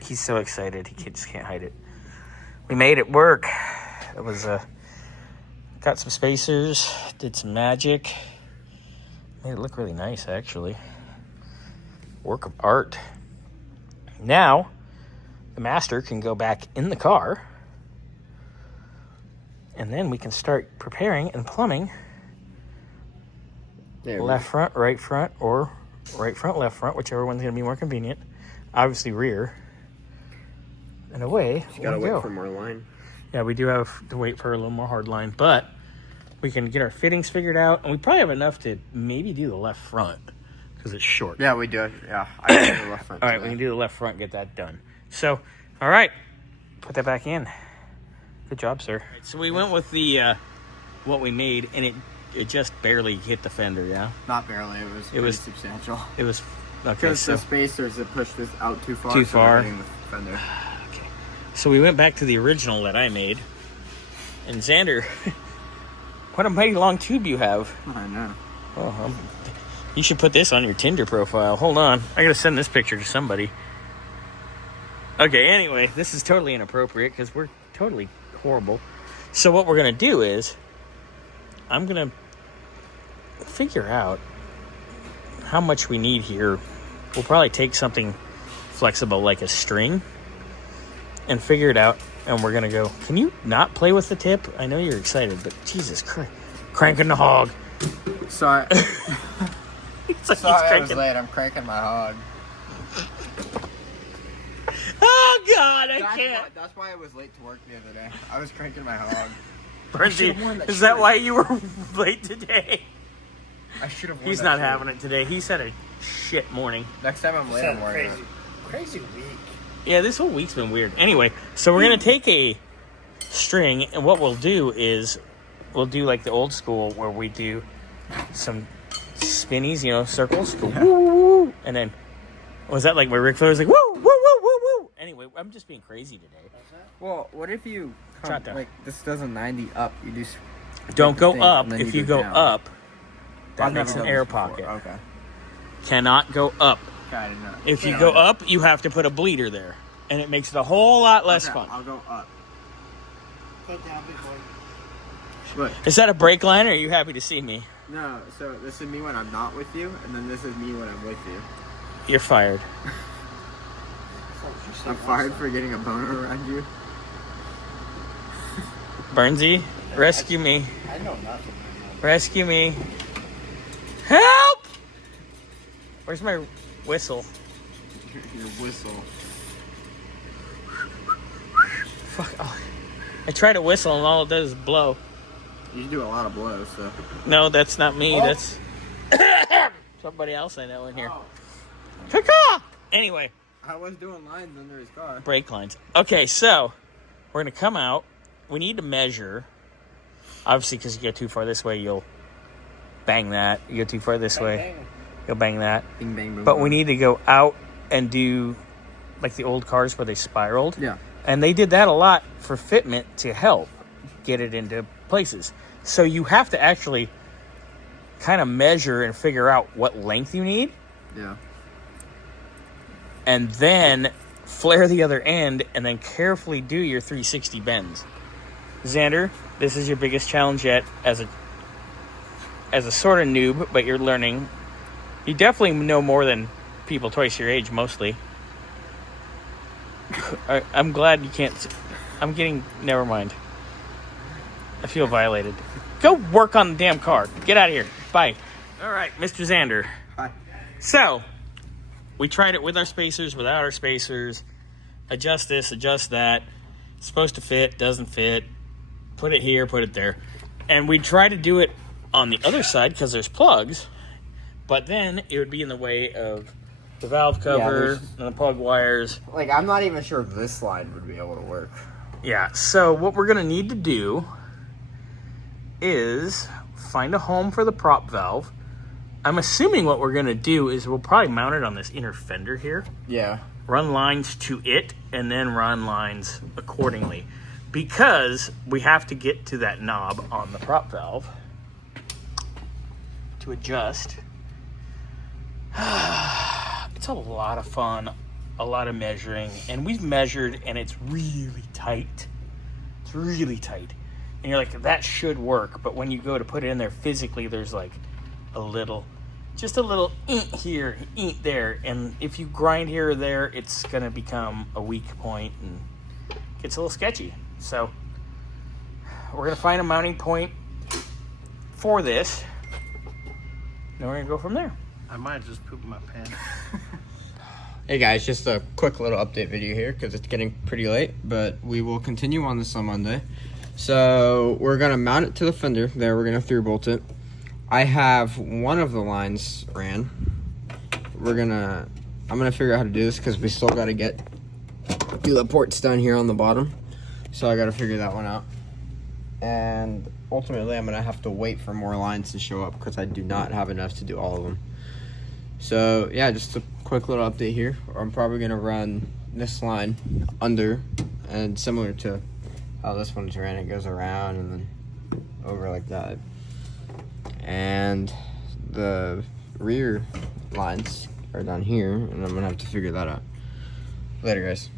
He's so excited. He just can't hide it. We made it work. It was got some spacers, did some magic. Made it look really nice, actually. Work of art. Now, the master can go back in the car, and then we can start preparing and plumbing. Left front, or right front, left front, whichever one's going to be more convenient. Obviously, rear. And away you gotta wait for more line. Yeah, we do have to wait for a little more hard line, but we can get our fittings figured out, and we probably have enough to maybe do the left front because it's short. Yeah, we do. Yeah, I can do the left front. All right, we can do the left front, get that done. So, all right, put that back in. Good job, sir. Right, so we went with the what we made, and it just barely hit the fender. Yeah, not barely. It was substantial. It was okay. Because the spacers that pushed this out too far. Too far. So the fender. Okay. So we went back to the original that I made, and Xander. What a mighty long tube you have. I know. Oh, you should put this on your Tinder profile. Hold on. I got to send this picture to somebody. Okay, anyway, this is totally inappropriate because we're totally horrible. So what we're going to do is I'm going to figure out how much we need here. We'll probably take something flexible like a string and figure it out. And we're going to go, can you not play with the tip? I know you're excited, but Jesus Christ. Cranking the hog. Sorry. Like Sorry I was late. I'm cranking my hog. Oh, God, I can't. That's why I was late to work the other day. I was cranking my hog. Bernsey, is that why you were late today? I should have worn He's not having it today. He's had a shit morning. Next time I'm late, I'm wearing it. Crazy week. Yeah, this whole week's been weird. Anyway, so we're going to take a string, and what we'll do is we'll do like the old school where we do some spinnies, circles. Go, woo, woo, woo. And then, was that like where Ric Flair was like, woo, woo, woo, woo, woo. Anyway, I'm just being crazy today. Well, what if you come, like, this does a 90 up? You just don't go up. If you go down. Up, that makes an air pocket. Okay. Cannot go up. Got it. No. If you go up, you have to put a bleeder there. And it makes it a whole lot less fun. I'll go up. Put down, big boy. Look. Is that a brake line, or are you happy to see me? No, so this is me when I'm not with you, and then this is me when I'm with you. You're fired. I'm fired for getting a boner around you. Bernsey, rescue me. I know nothing. Rescue me. Help! Where's my whistle? Your whistle. Fuck. Oh. I try to whistle and all it does is blow. You do a lot of blows, so. No, that's not me. Oh. That's somebody else I know in here. Caw-caw! Anyway. I was doing lines under his car. Brake lines. Okay, so we're going to come out. We need to measure. Obviously, because you go too far this way, you'll bang that. You go too far this way, you'll bang that. Bing, bang, boom, but boom. we need to go out and do like the old cars where they spiraled. Yeah. And they did that a lot for fitment to help get it into places. So you have to actually kind of measure and figure out what length you need. Yeah. And then flare the other end and then carefully do your 360 bends. Xander, this is your biggest challenge yet as a sort of noob, but you're learning. You definitely know more than people twice your age, mostly. I'm glad you can't. I'm getting. Never mind. I feel violated. Go work on the damn car. Get out of here. Bye. All right, Mr. Xander. Hi. So, we tried it with our spacers, without our spacers. Adjust this, adjust that. It's supposed to fit, doesn't fit. Put it here, put it there. And we try to do it on the other side because there's plugs. But then it would be in the way of the valve cover and the plug wires. Like, I'm not even sure if this slide would be able to work. Yeah, so what we're going to need to do is find a home for the prop valve. I'm assuming what we're going to do is we'll probably mount it on this inner fender here. Yeah. Run lines to it, and then run lines accordingly. Because we have to get to that knob on the prop valve to adjust. It's a lot of fun a lot of measuring, and we've measured, and it's really tight. It's really tight. And you're like, that should work, but when you go to put it in there physically, there's like just a little ink here, ink there, and if you grind here or there, it's gonna become a weak point and gets a little sketchy. So we're gonna find a mounting point for this, and we're gonna go from there. I might just poop my pants. Hey guys, just a quick little update video here because it's getting pretty late, but we will continue on this on Monday. So we're gonna mount it to the fender there. We're gonna through bolt it. I have one of the lines ran. I'm gonna figure out how to do this because we still gotta do the ports down here on the bottom. So I gotta figure that one out. And ultimately I'm gonna have to wait for more lines to show up because I do not have enough to do all of them. So yeah, just a quick little update here. I'm probably gonna run this line under, and similar to how this one's ran, it goes around and then over like that. And the rear lines are down here, and I'm gonna have to figure that out. Later, guys.